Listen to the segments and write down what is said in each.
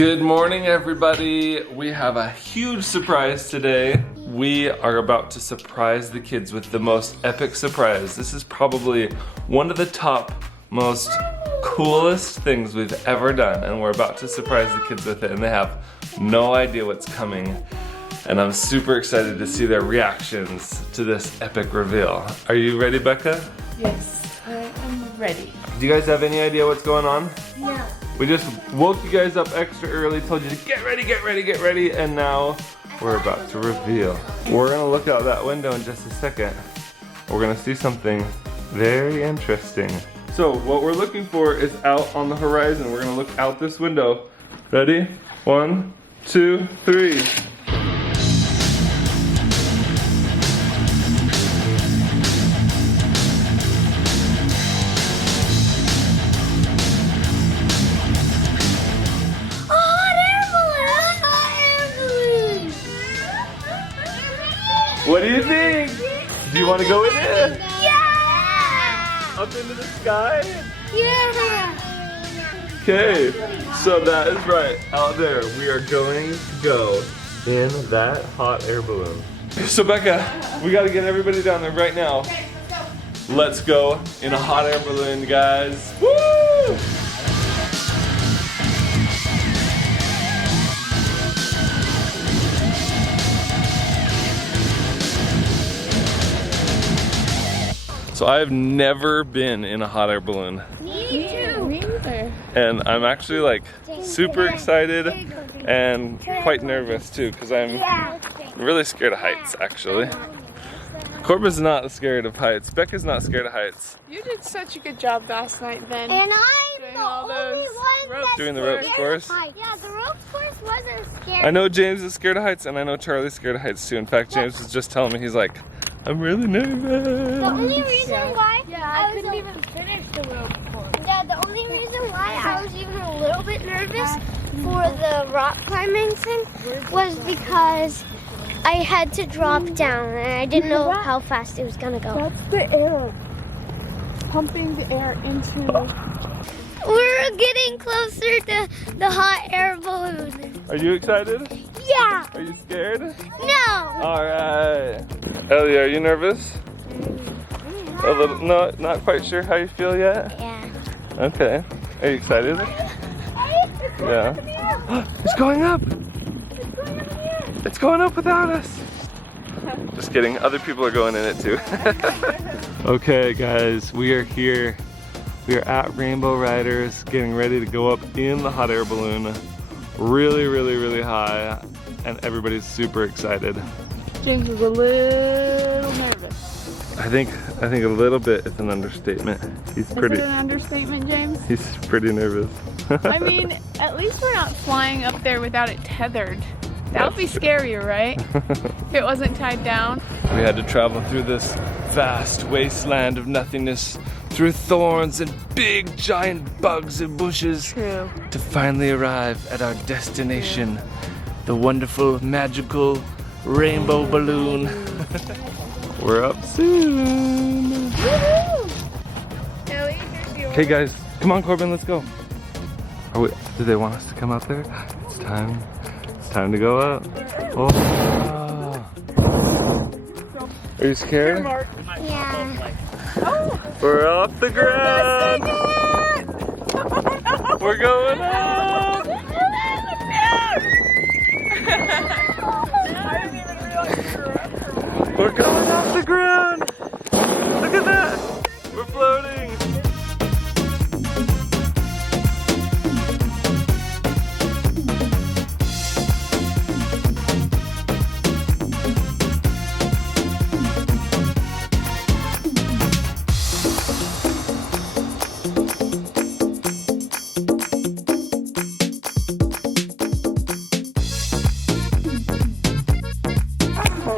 Good morning, everybody. We have a huge surprise today. We are about to surprise the kids with the most epic surprise. This is probably one of the top, most coolest things we've ever done, and we're about to surprise the kids with it, and they have no idea what's coming. And I'm super excited to see their reactions to this epic reveal. Are you ready, Becca? Yes, I am ready. Do you guys have any idea what's going on? No. We just woke you guys up extra early, told you to get ready, get ready, get ready, and now we're about to reveal. We're gonna look out that window in just a second. We're gonna see something very interesting. So what we're looking for is out on the horizon. We're gonna look out this window. Ready? 1, 2, 3. What do you think? Do you want to go in it? Yeah! Up into the sky? Yeah! Okay, so that is right. Out there, we are going to go in that hot air balloon. So Becca, we got to get everybody down there right now. Okay, Let's go in a hot air balloon, guys. Woo! So I've never been in a hot air balloon. Me too. Me either. And I'm actually like super excited and quite nervous too, because I'm really scared of heights actually. Corbin's not scared of heights. Becca's not scared of heights. You did such a good job last night, then. And I'm the only one that's Doing the rope course? Yeah, the rope course wasn't scary. I know James is scared of heights, and I know Charlie's scared of heights too. In fact, James was just telling me, he's like, I'm really nervous. The only reason why I couldn't even finish the rope course. Yeah, the only reason why I was even a little bit nervous for the rock climbing thing was because I had to drop down and I didn't know how fast it was gonna go. That's the air. Pumping the air into... We're getting closer to the hot air balloon. Are you excited? Yeah. Are you scared? No. All right. Ellie, are you nervous? A little, no, not quite sure how you feel yet? Yeah. Okay. Are you excited? Yeah. It's going up! It's going up without us! Just kidding, other people are going in it too. Okay guys, we are here. We are at Rainbow Riders, getting ready to go up in the hot air balloon. Really, really, really high, and everybody's super excited. James was a little nervous. I think a little bit is an understatement. He's pretty. Is it an understatement, James? He's pretty nervous. I mean, at least we're not flying up there without it tethered. That would be scarier, right? If it wasn't tied down. We had to travel through this vast wasteland of nothingness, through thorns and big giant bugs and bushes, True. to finally arrive at our destination, the wonderful, magical rainbow balloon. We're up soon. Okay guys, come on Corbin, let's go. Do they want us to come out there? It's time. It's time to go up. Oh. Are you scared? Yeah. We're off the ground. We're going up. We're going off the ground. Look at that. We're floating.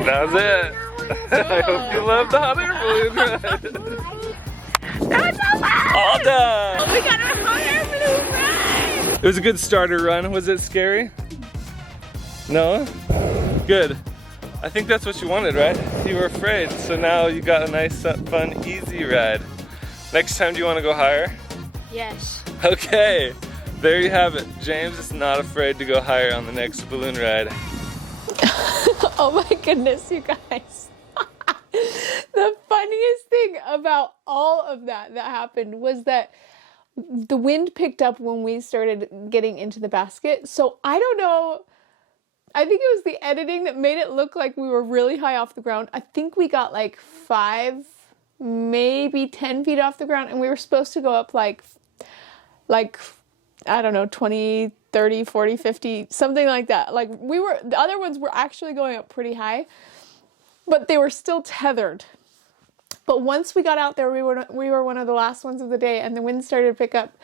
That's it. I hope you love the hot air balloon ride. That's All done. We got our hot air balloon ride. It was a good starter run. Was it scary? No? Good. I think that's what you wanted, right? You were afraid, so now you got a nice, fun, easy ride. Next time, do you want to go higher? Yes. Okay. There you have it. James is not afraid to go higher on the next balloon ride. Oh my goodness, you guys. The funniest thing about all of that happened was that the wind picked up when we started getting into the basket. So I don't know. I think it was the editing that made it look like we were really high off the ground. I think we got like 5, maybe 10 feet off the ground, and we were supposed to go up like I don't know, 20, 30, 40, 50, something like that. Like the other ones were actually going up pretty high, but they were still tethered. But once we got out there, we were one of the last ones of the day, and the wind started to pick up.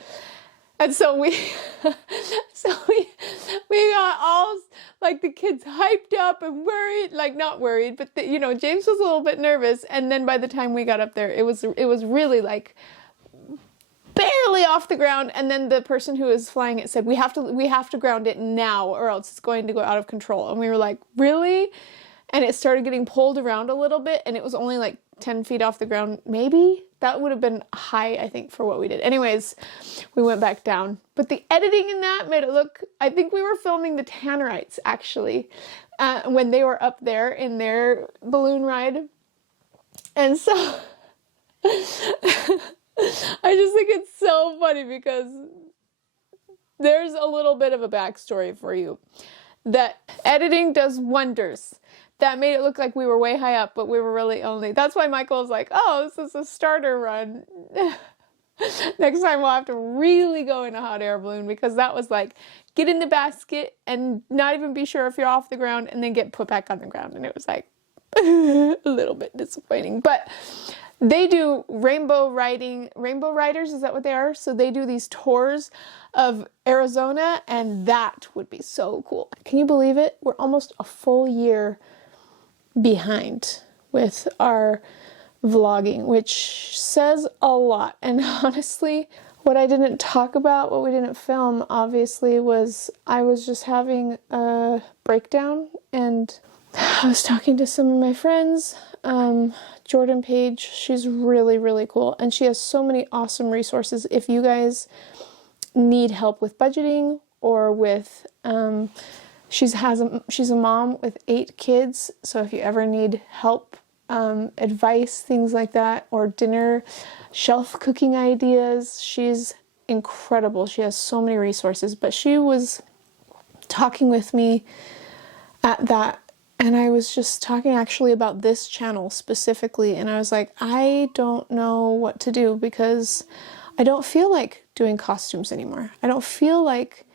And so we got all, like, the kids hyped up and worried, like, not worried, but James was a little bit nervous. And then by the time we got up there, it was really like barely off the ground. And then the person who was flying it said, we have to ground it now, or else it's going to go out of control. And we were like, really? And it started getting pulled around a little bit, and it was only like 10 feet off the ground, maybe. That would have been high, I think, for what we did. Anyways, we went back down. But the editing in that made it look, I think we were filming the Tannerites, actually, when they were up there in their balloon ride. And so, I just think it's so funny because there's a little bit of a backstory for you. That editing does wonders. That made it look like we were way high up, but we were really only... That's why Michael was like, oh, this is a starter run. Next time we'll have to really go in a hot air balloon, because that was like, get in the basket and not even be sure if you're off the ground, and then get put back on the ground. And it was like a little bit disappointing. But they do rainbow riders, is that what they are? So they do these tours of Arizona, and that would be so cool. Can you believe it? We're almost a full year behind with our vlogging, which says a lot. And honestly, what I didn't talk about, what we didn't film, obviously, was I was just having a breakdown, and I was talking to some of my friends. Jordan Page, she's really, really cool, and she has so many awesome resources. If you guys need help with budgeting, or with she's a mom with 8 kids, so if you ever need help, advice, things like that, or dinner shelf cooking ideas, she's incredible. She has so many resources. But she was talking with me at that, and I was just talking actually about this channel specifically, and I was like, I don't know what to do, because I don't feel like doing costumes anymore. I don't feel like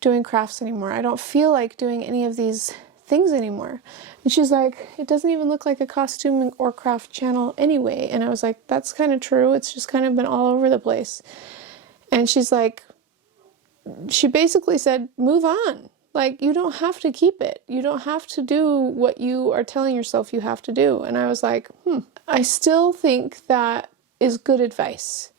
doing crafts anymore. I don't feel like doing any of these things anymore. And she's like, it doesn't even look like a costume or craft channel anyway. And I was like, that's kind of true. It's just kind of been all over the place. And she's like, she basically said, move on. Like, you don't have to keep it. You don't have to do what you are telling yourself you have to do. And I was like, I still think that is good advice.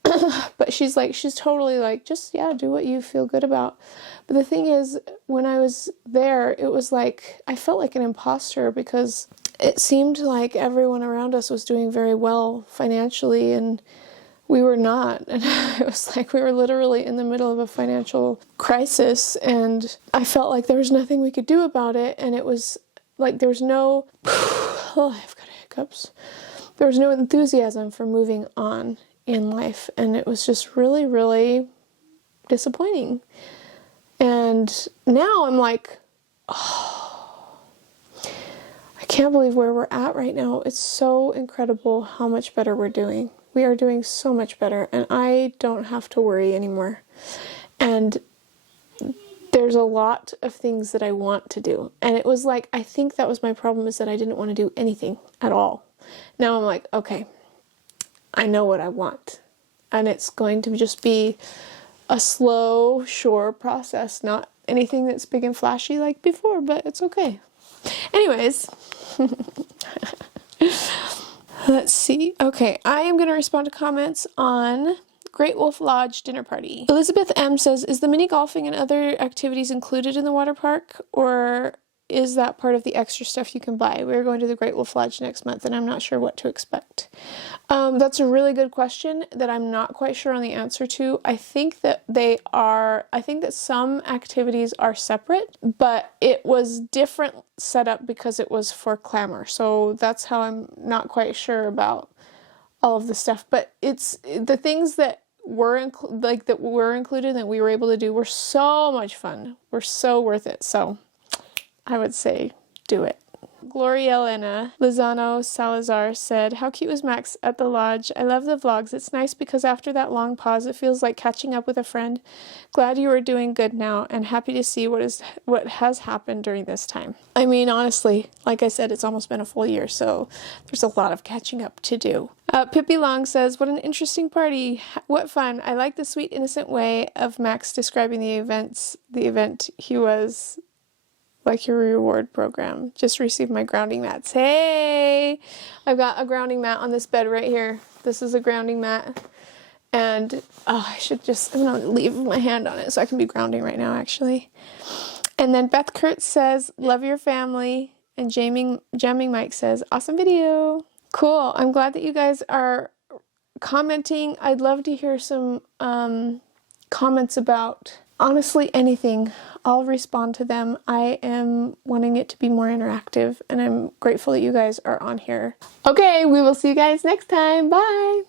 But she's totally like, just, yeah, do what you feel good about. But the thing is, when I was there, it was like, I felt like an imposter, because it seemed like everyone around us was doing very well financially, and we were not. And it was like we were literally in the middle of a financial crisis, and I felt like there was nothing we could do about it. And it was like there was no, oh, I've got hiccups. There was no enthusiasm for moving on in life, and it was just really, really disappointing. And now I'm like, oh, I can't believe where we're at right now. It's so incredible how much better we're doing. We are doing so much better, and I don't have to worry anymore. And there's a lot of things that I want to do. And it was like, I think that was my problem, is that I didn't want to do anything at all. Now I'm like, okay, I know what I want. And it's going to just be a slow, sure process, not anything that's big and flashy like before, but it's okay. Anyways, let's see. Okay, I am going to respond to comments on Great Wolf Lodge dinner party. Elizabeth M says, is the mini golfing and other activities included in the water park, or is that part of the extra stuff you can buy? We're going to the Great Wolf Lodge next month, and I'm not sure what to expect. That's a really good question that I'm not quite sure on the answer to. I think that some activities are separate, but it was different setup because it was for Clamor. So that's how I'm not quite sure about all of the stuff. But it's the things that were included that we were able to do were so much fun. Were so worth it. So I would say do it. Gloria Elena Lozano Salazar said, "How cute was Max at the lodge? I love the vlogs. It's nice because after that long pause, it feels like catching up with a friend. Glad you are doing good now and happy to see what has happened during this time." I mean, honestly, like I said, it's almost been a full year, so there's a lot of catching up to do. Pippi Long says, "What an interesting party. What fun. I like the sweet, innocent way of Max describing the event he was like your reward program. Just received my grounding mats." Hey, I've got a grounding mat on this bed right here. This is a grounding mat. And I'm going to leave my hand on it so I can be grounding right now, actually. And then Beth Kurtz says, "Love your family." And Jamming Mike says, "Awesome video." Cool. I'm glad that you guys are commenting. I'd love to hear some comments about honestly anything. I'll respond to them. I am wanting it to be more interactive, and I'm grateful that you guys are on here. Okay, we will see you guys next time. Bye!